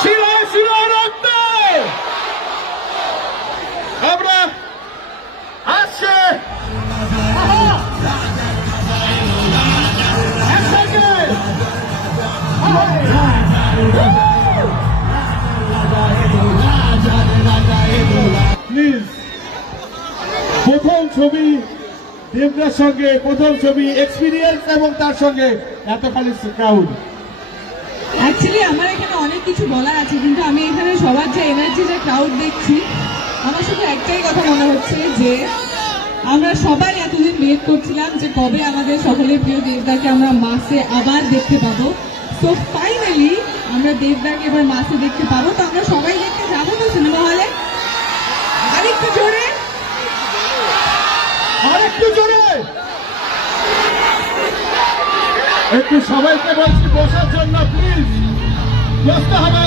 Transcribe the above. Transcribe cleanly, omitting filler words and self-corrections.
শিরায় শিরায় রক্তে আমরা আসছে প্লিজ প্রথম ছবি দেবদার সঙ্গে প্রথম ছবি এক্সপিরিয়েন্স এবং তার সঙ্গে এতখানি ক্রাউড। অ্যাকচুয়ালি আমার এখানে অনেক কিছু বলার আছে, কিন্তু আমি এখানে সবার যে এনার্জি যে ক্রাউড দেখছি, আমার শুধু একটাই কথা মনে হচ্ছে যে আমরা সবাই এতদিন ওয়েট করছিলাম যে কবে আমাদের সকলের প্রিয় দেবদাকে আমরা মাসে আবার দেখতে পাবো। তো ফাইনালি আমরা দেবদাকে এবার মাসে দেখতে পাবো। তো আমরা সবাই দেখতে যাবো তো সিনেমা হলে? আরেকটু জোরে, আরেকটু জোরে, একটু সবাইকে বলছি বসার জন্য, প্লিজ বসতে হবে।